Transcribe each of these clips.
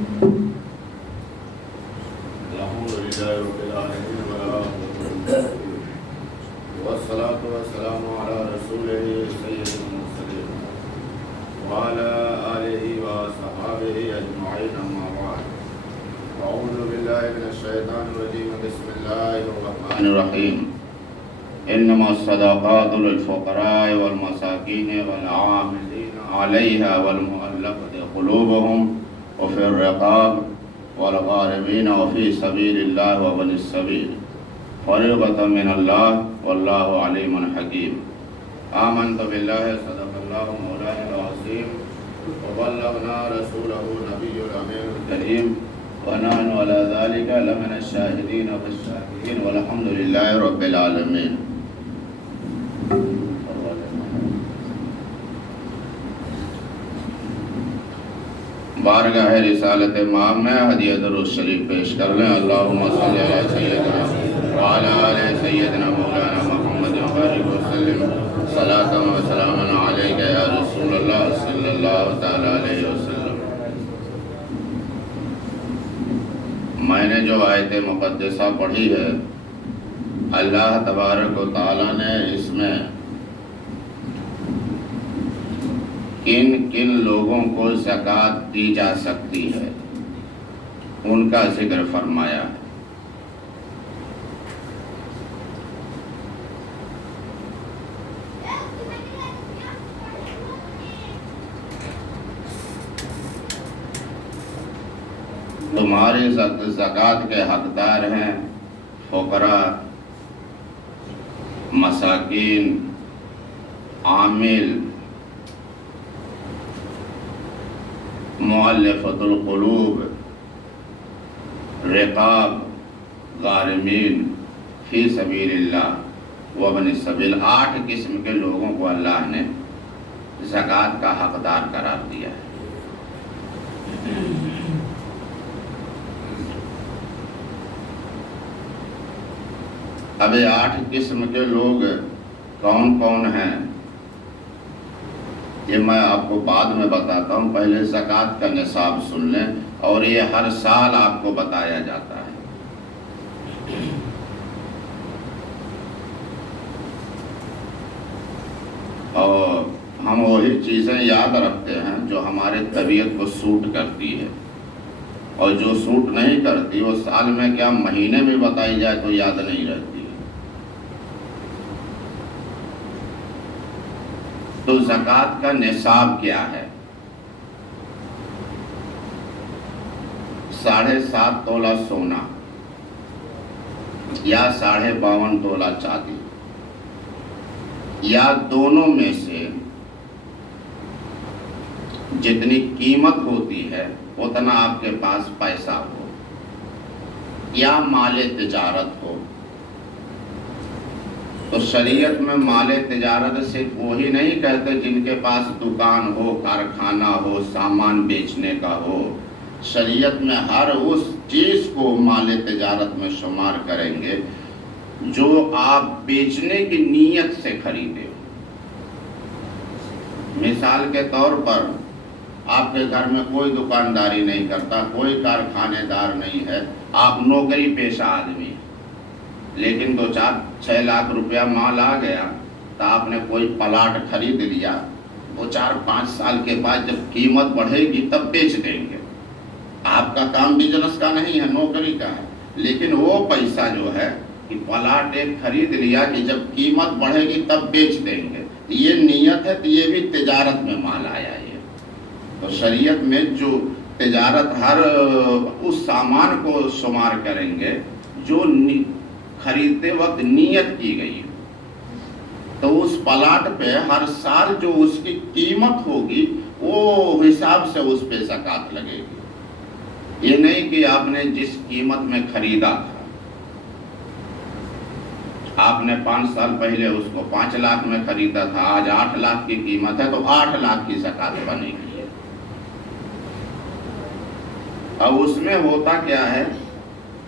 الحمد لله رب العالمين والصلاة والسلام على رسوله سيد المرسلين وعلى آله وصحابه أجمعين أما بعد أعوذ بالله من الشيطان الرجيم بسم الله الرحمن الرحيم إنما الصدقات للفقراء والمساكين والعاملين عليها والمؤلفة قلوبهم وفي الرقاب والغارمين وفي سبيل الله وابن السبيل فريضة من الله والله عليم حكيم آمنت بالله صدق الله مولانا العظيم وبلغنا رسوله نبي الأمين الكريم ونحن على ذلك لمن الشاهدين والشاكرين والحمد لله رب العالمين. بارگاہ رسالت مآب میں ہدیہ درود شریف پیش کر لیں. اللہم صلی علی سیدنا وعلی آل سیدنا مولانا محمد وبارک وسلم صلاۃ و سلام علیک یا رسول اللہ صلی اللہ تعالی علیہ وسلم. میں نے جو آیت مقدسہ پڑھی ہے، اللہ تبارک و تعالی نے اس میں کن کن لوگوں کو زکوٰۃ دی جا سکتی ہے ان کا ذکر فرمایا ہے. تمہاری زکوٰۃ کے حقدار ہیں فقراء، مساکین، عامل، مؤلفۃ القلوب، رقاب، غارمین، فی سبیل اللہ وابن السبیل. 8 قسم کے لوگوں کو اللہ نے زکوٰۃ کا حقدار قرار دیا ہے. اب یہ 8 قسم کے لوگ کون کون ہیں یہ میں آپ کو بعد میں بتاتا ہوں. پہلے زکوٰۃ کا نصاب سن لیں، اور یہ ہر سال آپ کو بتایا جاتا ہے. اور ہم وہی چیزیں یاد رکھتے ہیں جو ہمارے طبیعت کو سوٹ کرتی ہے، اور جو سوٹ نہیں کرتی وہ سال میں کیا مہینے میں بتائی جائے تو یاد نہیں رہتی. تو زکوٰۃ کا نصاب کیا ہے؟ 7.5 تولہ سونا یا 52.5 تولہ چاندی یا دونوں میں سے جتنی قیمت ہوتی ہے اتنا آپ کے پاس پیسہ ہو، یا مال تجارت ہو. تو شریعت میں مال تجارت صرف وہی نہیں کہتے جن کے پاس دکان ہو، کارخانہ ہو، سامان بیچنے کا ہو. شریعت میں ہر اس چیز کو مال تجارت میں شمار کریں گے جو آپ بیچنے کی نیت سے خریدے ہو. مثال کے طور پر آپ کے گھر میں کوئی دکانداری نہیں کرتا، کوئی کارخانے دار نہیں ہے، آپ نوکری پیشہ آدمی ہیں، لیکن 2-4-6 لاکھ روپیہ مال آ گیا تو آپ نے کوئی پلاٹ خرید لیا. 2-4-5 سال کے بعد جب قیمت بڑھے گی تب بیچ دیں گے. آپ کا کام بزنس کا نہیں ہے، نوکری کا ہے، لیکن وہ پیسہ جو ہے کہ پلاٹ ایک خرید لیا کہ جب قیمت بڑھے گی تب بیچ دیں گے، یہ نیت ہے. تو یہ بھی تجارت میں مال آیا. یہ تو شریعت میں جو تجارت ہر اس سامان کو شمار کریں گے جو خریدتے وقت نیت کی گئی، تو اس پلاٹ پہ ہر سال جو اس کی قیمت ہوگی وہ حساب سے اس پہ زکوٰۃ لگے گی. یہ نہیں کہ آپ نے جس قیمت میں خریدا تھا، آپ نے 5 سال پہلے اس کو 5 لاکھ میں خریدا تھا، آج 8 لاکھ کی قیمت ہے تو 8 لاکھ کی زکوٰۃ بنے گی. اب اس میں ہوتا کیا ہے،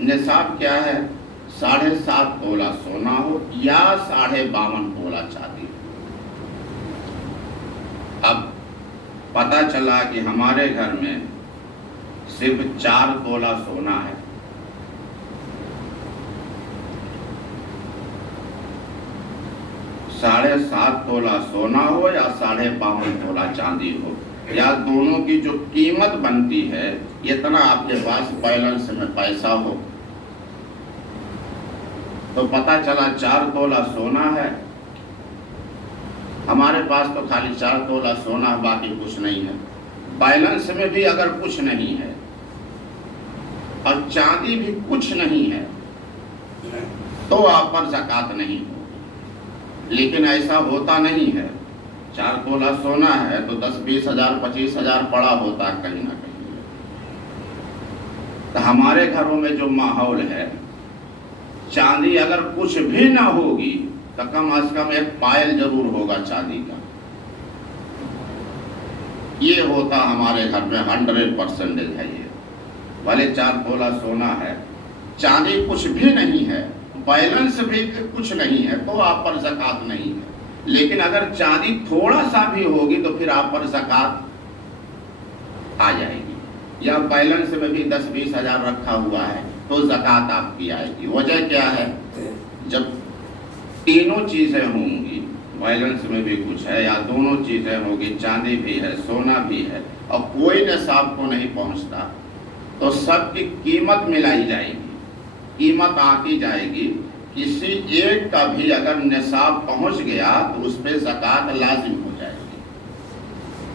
نصاب کیا ہے؟ 7.5 تولہ سونا ہو یا 52.5 تولہ چاندی. اب پتہ چلا کہ ہمارے گھر میں صرف 4 تولہ سونا ہے. 7.5 تولہ سونا ہو یا 52.5 تولہ چاندی ہو یا دونوں کی جو قیمت بنتی ہے اتنا آپ کے پاس بیلنس میں پیسہ ہو تو پتہ چلا 4 تولہ سونا ہے. ہمارے پاس تو خالی 4 تولہ سونا ہے، باقی کچھ نہیں ہے. بیلنس میں بھی اگر کچھ نہیں ہے اور چاندی بھی کچھ نہیں ہے تو آپ پر زکوٰۃ نہیں ہوگی. لیکن ایسا ہوتا نہیں ہے. 4 تولہ سونا ہے تو 10-20 ہزار 25 ہزار پڑا ہوتا ہے کہیں نہ کہیں. تو ہمارے گھروں میں جو ماحول ہے، چاندی اگر کچھ بھی نہ ہوگی تو کم از کم ایک پائل ضرور ہوگا چاندی کا. یہ ہوتا ہمارے گھر میں 100% ہے. یہ والے 4 تولہ سونا ہے، چاندی کچھ بھی نہیں ہے، بیلنس بھی کچھ نہیں ہے تو آپ پر زکوٰۃ نہیں ہے. لیکن اگر چاندی تھوڑا سا بھی ہوگی تو پھر آپ پر زکوٰۃ آ جائے گی. یا بیلنس میں بھی 10-20 ہزار رکھا ہوا ہے تو زکوٰۃ آپ کی آئے گی. وجہ کیا ہے؟ جب تینوں چیزیں ہوں گی، بیلنس میں بھی کچھ ہے یا دونوں چیزیں ہوگی، چاندی بھی ہے سونا بھی ہے، اور کوئی نصاب کو نہیں پہنچتا تو سب کی قیمت ملائی جائے گی، قیمت آتی جائے گی. کسی ایک کا بھی اگر نصاب پہنچ گیا تو اس پہ زکوٰۃ لازم ہو جائے گی.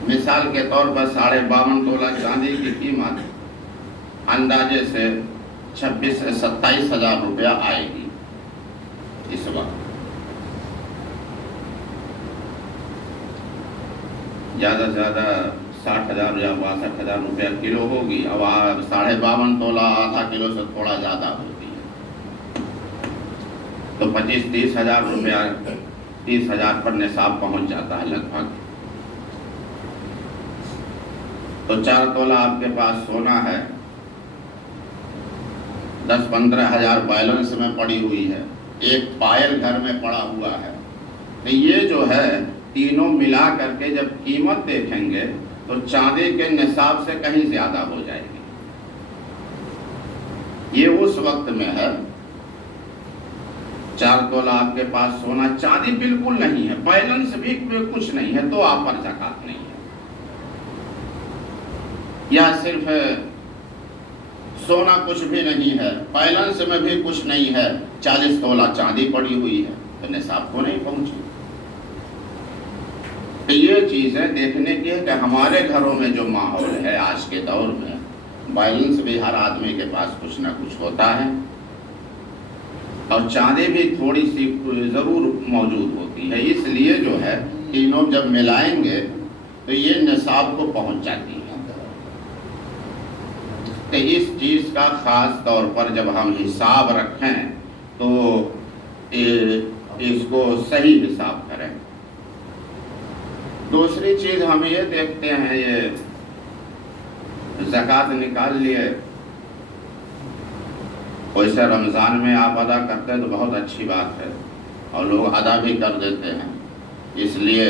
مثال کے طور پر 52.5 تولہ چاندی کی قیمت اندازے سے 26 سے 27 ہزار روپیہ آئے گی اس وقت. زیادہ سے زیادہ 60 ہزار یا 62 ہزار روپیہ کلو ہوگی. اب 52.5 تولہ آدھا کلو سے تھوڑا زیادہ ہوتی ہے تو 25-30 ہزار روپیہ 30 ہزار پر نصاب پہنچ جاتا ہے لگ بھگ. تو 4 تولہ آپ کے پاس سونا ہے، 10-15 ہزار بیلنس میں پڑی ہوئی ہے، ایک پائل گھر میں پڑا ہوا ہے. تو یہ جو ہے تینوں ملا کر کے جب قیمت دیکھیں گے تو چاندی کے نصاب سے کہیں زیادہ ہو جائے گی. یہ اس وقت میں ہے 4 تولہ آپ کے پاس سونا، چاندی بالکل نہیں ہے، بیلنس بھی کچھ نہیں ہے تو آپ پر زکوٰۃ نہیں ہے. یا صرف سونا کچھ بھی نہیں ہے، بیلنس میں بھی کچھ نہیں ہے، 40 تولہ چاندی پڑی ہوئی ہے تو نصاب کو نہیں پہنچی. تو یہ چیزیں دیکھنے کی ہے کہ ہمارے گھروں میں جو ماحول ہے آج کے دور میں، بیلنس بھی ہر آدمی کے پاس کچھ نہ کچھ ہوتا ہے اور چاندی بھی تھوڑی سی ضرور موجود ہوتی ہے. اس لیے جو ہے تینوں جب ملائیں گے تو یہ نصاب کو پہنچ جاتی ہے. کہ اس چیز کا خاص طور پر جب ہم حساب رکھیں تو اس کو صحیح حساب کریں. دوسری چیز ہم یہ دیکھتے ہیں، یہ زکوٰۃ نکال لیے، ویسے رمضان میں آپ ادا کرتے ہیں تو بہت اچھی بات ہے اور لوگ ادا بھی کر دیتے ہیں. اس لیے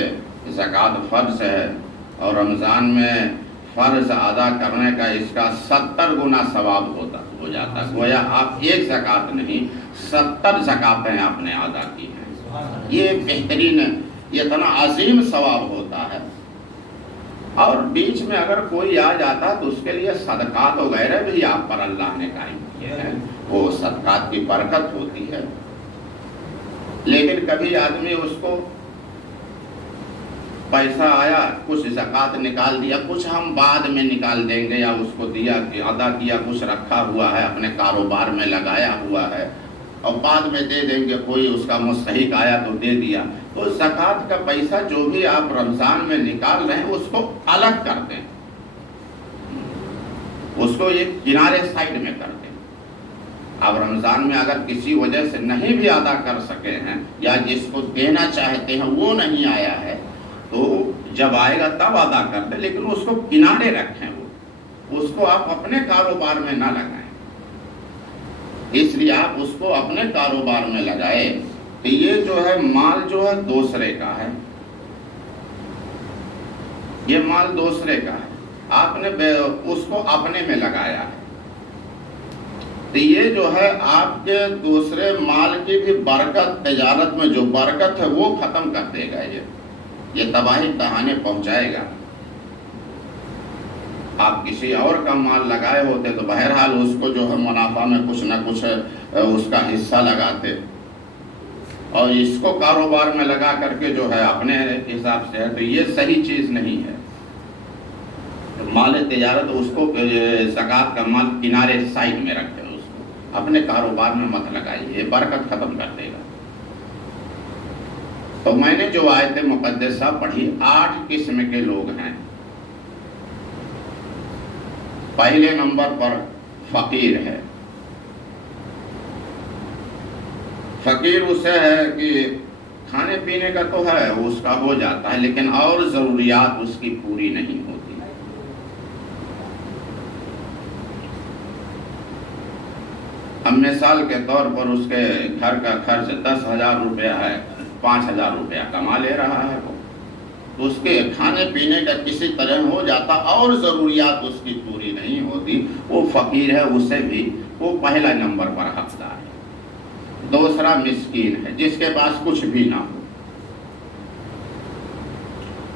زکوٰۃ فرض ہے اور رمضان میں فرض ادا کرنے کا اس کا 70 گنا ثواب ہو جاتا ہے. گویا آپ ایک زکوٰۃ نہیں 70 زکوٰتیں آپ نے ادا کی ہیں. یہ بہترین، یہ اتنا عظیم ثواب ہوتا ہے. اور بیچ میں اگر کوئی آ جاتا تو اس کے لیے صدقات وغیرہ بھی آپ پر اللہ نے قائم کیے ہیں، وہ صدقات کی برکت ہوتی ہے. لیکن کبھی آدمی اس کو پیسہ آیا، کچھ زکوٰۃ نکال دیا، کچھ ہم بعد میں نکال دیں گے، یا اس کو دیا کہ ادا کیا، کچھ رکھا ہوا ہے اپنے کاروبار میں لگایا ہوا ہے اور بعد میں دے دیں گے، کوئی اس کا مستحق آیا تو دے دیا. تو زکوٰۃ کا پیسہ جو بھی آپ رمضان میں نکال رہے ہیں اس کو الگ کر دیں، اس کو ایک کنارے سائڈ میں کر دیں. آپ رمضان میں اگر کسی وجہ سے نہیں بھی ادا کر سکے ہیں یا جس کو دینا چاہتے ہیں وہ نہیں آیا ہے تو جب آئے گا تب ادا کر دیں، لیکن اس کو کنارے رکھیں، اس کو آپ اپنے کاروبار میں نہ لگائیں. اس لیے آپ اس کو اپنے کاروبار میں لگائے کہ یہ جو ہے مال جو ہے دوسرے کا ہے، یہ مال دوسرے کا ہے. آپ نے اس کو اپنے میں لگایا ہے، تو یہ جو ہے آپ کے دوسرے مال کی بھی برکت، تجارت میں جو برکت ہے وہ ختم کر دے گا، یہ تباہی کہاں پہنچائے گا۔ آپ کسی اور کا مال لگائے ہوتے تو بہرحال اس کو جو ہے منافع میں کچھ نہ کچھ اس کا حصہ لگاتے، اور اس کو کاروبار میں لگا کر کے جو ہے اپنے حساب سے ہے، تو یہ صحیح چیز نہیں ہے۔ مال تجارت اس کو زکوٰۃ کا مال کنارے سائڈ میں رکھتے، اس کو اپنے کاروبار میں مت لگائیے، یہ برکت ختم کر دے گا۔ تو میں نے جو آیت مقدسہ پڑھی 8 قسم کے لوگ ہیں۔ پہلے نمبر پر فقیر ہے۔ فقیر اسے ہے کہ کھانے پینے کا تو ہے، اس کا ہو جاتا ہے، لیکن اور ضروریات اس کی پوری نہیں ہوتی۔ اب مثال کے طور پر اس کے گھر کا خرچ 10,000 روپیہ ہے، 5,000 روپیہ کما لے رہا ہے وہ، تو اس کے کھانے پینے کا کسی طرح ہو جاتا، اور ضروریات اس کی پوری نہیں ہوتی، وہ فقیر ہے، اسے بھی وہ پہلا نمبر پر حقدار ہے۔ دوسرا مسکین ہے، جس کے پاس کچھ بھی نہ ہو۔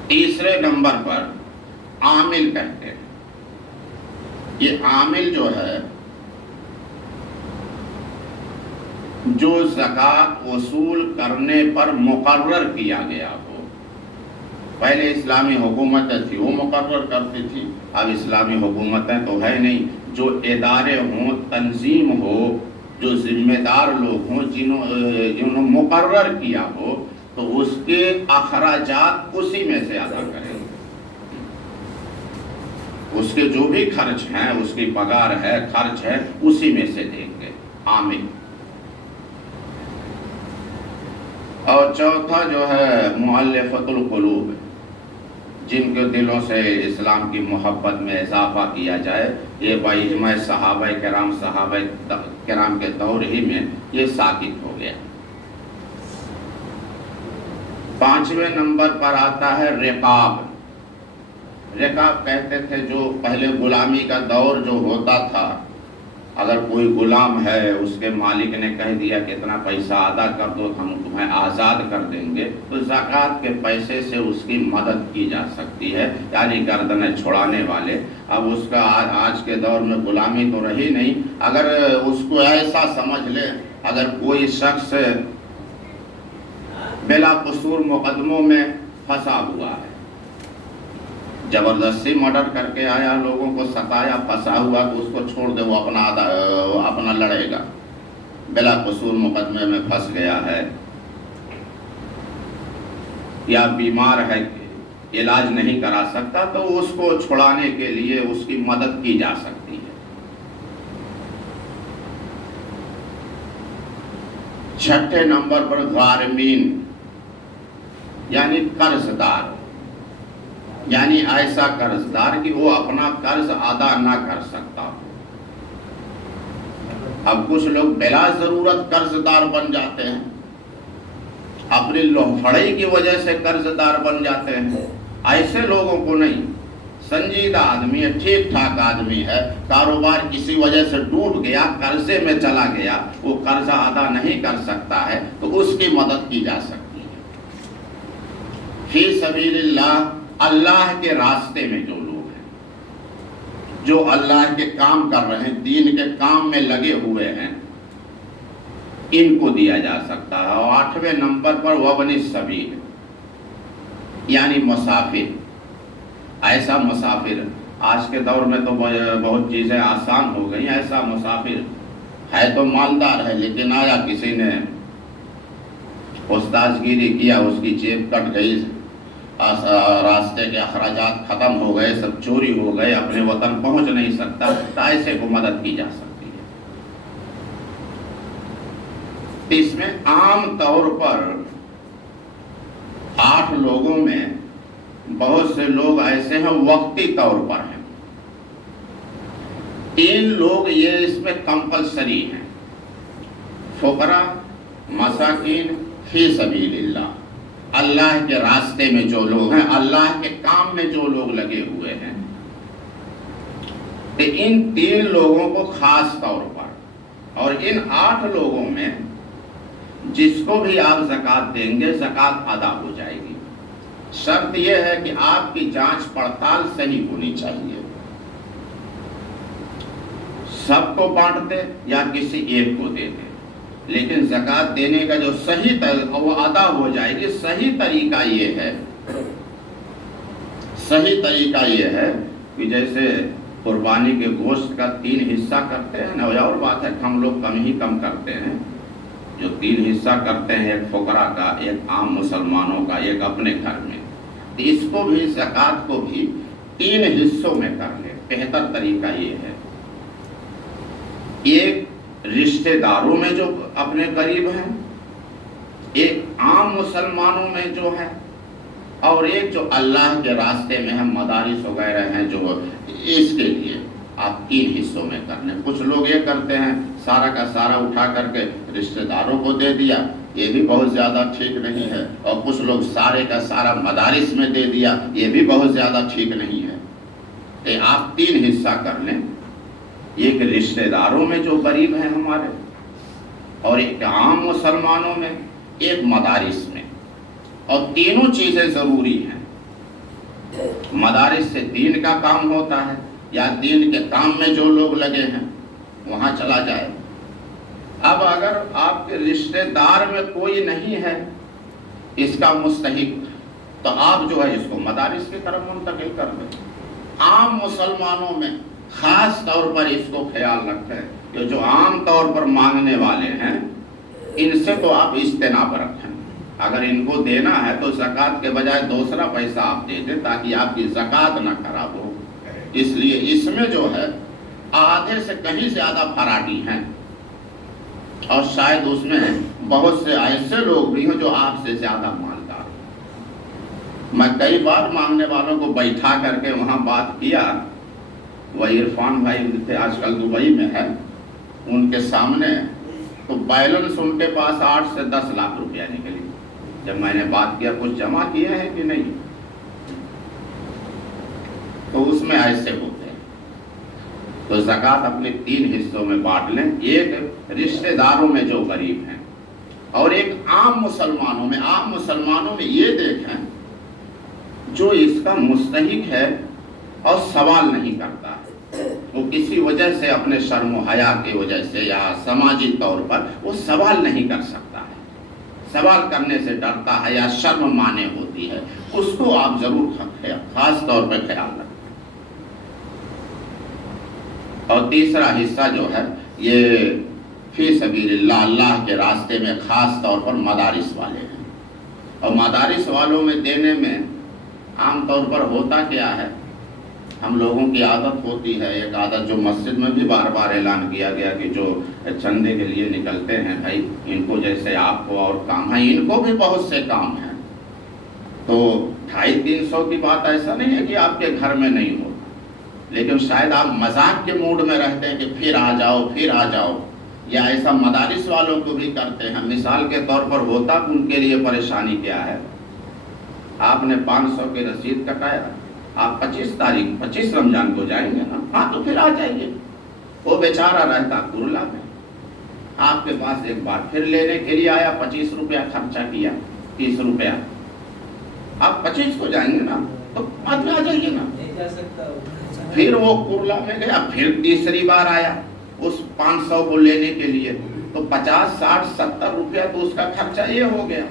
تیسرے نمبر پر عامل کہتے ہیں۔ یہ عامل جو ہے، جو زکوٰۃ وصول کرنے پر مقرر کیا گیا ہو۔ پہلے اسلامی حکومتیں تھی وہ مقرر کرتی تھی، اب اسلامی حکومتیں تو ہے نہیں۔ جو ادارے ہوں، تنظیم ہو، جو ذمہ دار لوگ ہوں، جنہوں مقرر کیا ہو، تو اس کے اخراجات اسی میں سے ادا کریں، اس کے جو بھی خرچ ہیں، اس کی پگار ہے، خرچ ہے، اسی میں سے دیں گے، عامل۔ اور چوتھا جو ہے مؤلفۃ القلوب، جن کے دلوں سے اسلام کی محبت میں اضافہ کیا جائے، یہ باجماع صحابہ کرام کے دور ہی میں یہ ثابت ہو گیا۔ 5ویں نمبر پر آتا ہے رقاب۔ رقاب کہتے تھے جو پہلے غلامی کا دور جو ہوتا تھا، اگر کوئی غلام ہے، اس کے مالک نے کہہ دیا کہ اتنا پیسہ ادا کر دو، ہم تمہیں آزاد کر دیں گے، تو زکوٰۃ کے پیسے سے اس کی مدد کی جا سکتی ہے، یعنی گردنیں چھڑانے والے۔ اب اس کا آج کے دور میں غلامی تو رہی نہیں، اگر اس کو ایسا سمجھ لے، اگر کوئی شخص بلا قصور مقدموں میں پھنسا ہوا ہے، زبردستی مرڈر کر کے آیا، لوگوں کو ستایا، پھنسا ہوا، تو اس کو چھوڑ دے، وہ اپنا لڑے گا۔ بلا قصور مقدمے میں پھنس گیا ہے، یا بیمار ہے، علاج نہیں کرا سکتا، تو اس کو چھڑانے کے لیے اس کی مدد کی جا سکتی ہے۔ 6 نمبر پر غارمین، یعنی قرض دار، یعنی ایسا قرض دار کہ وہ اپنا قرض ادا نہ کر سکتا ہو۔ اب کچھ لوگ بلا ضرورت قرض دار بن جاتے ہیں، اپنی لوفڑائی کی وجہ سے قرض دار بن جاتے ہیں۔ ایسے لوگوں کو نہیں، سنجیدہ آدمی ہے، ٹھیک ٹھاک آدمی ہے، کاروبار کسی وجہ سے ڈوب گیا، قرضے میں چلا گیا، وہ قرضہ ادا نہیں کر سکتا ہے، تو اس کی مدد کی جا سکتی ہے۔ فی سبیل اللہ، اللہ کے راستے میں جو لوگ ہیں، جو اللہ کے کام کر رہے ہیں، دین کے کام میں لگے ہوئے ہیں، ان کو دیا جا سکتا ہے۔ اور 8ویں نمبر پر وابن السبیل، یعنی مسافر۔ ایسا مسافر، آج کے دور میں تو بہت چیزیں آسان ہو گئی، ایسا مسافر ہے تو مالدار ہے، لیکن آیا کسی نے استاذ گیری کیا، اس کی جیب کٹ گئی، راستے کے اخراجات ختم ہو گئے، سب چوری ہو گئے، اپنے وطن پہنچ نہیں سکتا، تو ایسے کو مدد کی جا سکتی ہے۔ اس میں عام طور پر 8 لوگوں میں بہت سے لوگ ایسے ہیں وقتی طور پر ہیں، 3 لوگ یہ اس میں کمپلسری ہیں، فقراء، مساکین، فی سبیل اللہ، اللہ کے راستے میں جو لوگ ہیں، اللہ کے کام میں جو لوگ لگے ہوئے ہیں، کہ ان 3 لوگوں کو خاص طور پر، اور ان 8 لوگوں میں جس کو بھی آپ زکوٰۃ دیں گے زکوٰۃ ادا ہو جائے گی۔ شرط یہ ہے کہ آپ کی جانچ پڑتال صحیح ہونی چاہیے۔ سب کو بانٹتے یا کسی ایک کو دیتے، لیکن زکوٰۃ دینے کا جو صحیح طریقہ وہ ادا ہو جائے گی۔ صحیح طریقہ یہ ہے کہ جیسے قربانی کے گوشت کا 3 حصہ کرتے ہیں نا، اور بات ہے کہ ہم لوگ کم کرتے ہیں، جو 3 حصہ کرتے ہیں، ایک فقراء کا، ایک عام مسلمانوں کا، ایک اپنے گھر میں، تو اس کو بھی زکوٰۃ کو بھی 3 حصوں میں کر لیں۔ بہتر طریقہ یہ ہے، ایک رشتہ داروں میں جو اپنے قریب ہیں، ایک عام مسلمانوں میں جو ہے، اور ایک جو اللہ کے راستے میں ہیں، مدارس وغیرہ ہیں جو، اس کے لیے آپ 3 حصوں میں کر لیں۔ کچھ لوگ یہ کرتے ہیں سارا کا سارا اٹھا کر کے رشتہ داروں کو دے دیا، یہ بھی بہت زیادہ ٹھیک نہیں ہے، اور کچھ لوگ سارے کا سارا مدارس میں دے دیا، یہ بھی بہت زیادہ ٹھیک نہیں ہے۔ کہ آپ 3 حصہ کر لیں، ایک رشتہ داروں میں جو قریب ہیں ہمارے، اور ایک عام مسلمانوں میں، ایک مدارس میں، اور تینوں چیزیں ضروری ہیں۔ مدارس سے دین کا کام ہوتا ہے، یا دین کے کام میں جو لوگ لگے ہیں وہاں چلا جائے۔ اب اگر آپ کے رشتہ دار میں کوئی نہیں ہے اس کا مستحق، تو آپ جو ہے اس کو مدارس کی طرف منتقل کر دیں۔ عام مسلمانوں میں خاص طور پر اس کو خیال رکھیں کہ جو عام طور پر مانگنے والے ہیں ان سے تو آپ اجتناب رکھیں۔ اگر ان کو دینا ہے تو زکوٰۃ کے بجائے دوسرا پیسہ آپ دے دیں تاکہ آپ کی زکوٰۃ نہ خراب ہو۔ اس لیے اس میں جو ہے آدھے سے کہیں زیادہ فراڈی ہیں، اور شاید اس میں بہت سے ایسے لوگ بھی ہیں جو آپ سے زیادہ مالدار ہیں۔ میں کئی بار مانگنے والوں کو بیٹھا کر کے وہاں بات کیا، وہ عرفان بھائی تھے، آج کل دبئی میں ہے، ان کے سامنے تو بیلنس ان کے پاس 8 سے 10 لاکھ روپیہ نکلی۔ جب میں نے بات کیا کچھ جمع کیے ہیں کہ نہیں، تو اس میں ایسے ہوتے ہیں۔ تو زکوٰۃ اپنے 3 حصوں میں بانٹ لیں، ایک رشتہ داروں میں جو غریب ہیں، اور ایک عام مسلمانوں میں۔ عام مسلمانوں میں یہ دیکھیں جو اس کا مستحق ہے اور سوال نہیں کرتا، وہ کسی وجہ سے اپنے شرم و حیا کی وجہ سے یا سماجی طور پر وہ سوال نہیں کر سکتا ہے، سوال کرنے سے ڈرتا ہے یا شرم مانے ہوتی ہے، اس کو آپ ضرور خاص طور پر خیال رکھیں۔ اور تیسرا حصہ جو ہے یہ فی سبیل اللہ، اللہ کے راستے میں، خاص طور پر مدارس والے ہیں۔ اور مدارس والوں میں دینے میں عام طور پر ہوتا کیا ہے، ہم لوگوں کی عادت ہوتی ہے، ایک عادت جو مسجد میں بھی بار بار اعلان کیا گیا کہ جو چندے کے لیے نکلتے ہیں بھائی، ان کو جیسے آپ کو اور کام ہے، ان کو بھی بہت سے کام ہیں، تو 250-300 کی بات ایسا نہیں ہے کہ آپ کے گھر میں نہیں ہو، لیکن شاید آپ مذاق کے موڈ میں رہتے ہیں کہ پھر آ جاؤ، یا ایسا مدارس والوں کو بھی کرتے ہیں۔ مثال کے طور پر ہوتا ان کے لیے پریشانی کیا ہے، آپ نے 500 کی رسید کٹایا، آپ 25 رمضان کو جائیں گے نا، ہاں تو پھر آ جائیے۔ وہ بیچارہ رہتا کرلا میں، آپ کے پاس ایک بار پھر لینے کے لیے آیا، 25 روپیہ خرچہ کیا، 30 روپیہ، آپ 25 کو جائیں گے نا تو بعد میں آ جائیے نا۔ پھر وہ کرلا میں گیا، پھر تیسری بار آیا اس 500 کو لینے کے لیے، تو 50 60 70 روپیہ تو اس کا خرچہ یہ ہو گیا۔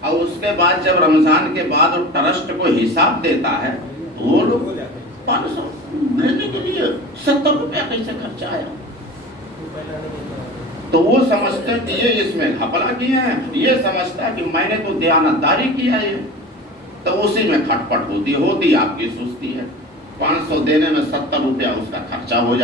اور اس کے بعد جب رمضان کے بعد وہ ٹرسٹ کو حساب دیتا ہے، وہ لوگ 500 لینے کے لیے 70 روپیہ کیسے خرچہ آیا، تو وہ سمجھتے ہیں کہ یہ اس میں گھپلا کیا ہے، یہ سمجھتا ہے کہ میں نے تو دیانتداری کیا ہے، تو اسی میں کھٹپٹ ہوتی آپ کی سستی ہے۔ 500 دینے میں 70 روپیہ اس کا خرچہ ہو جاتا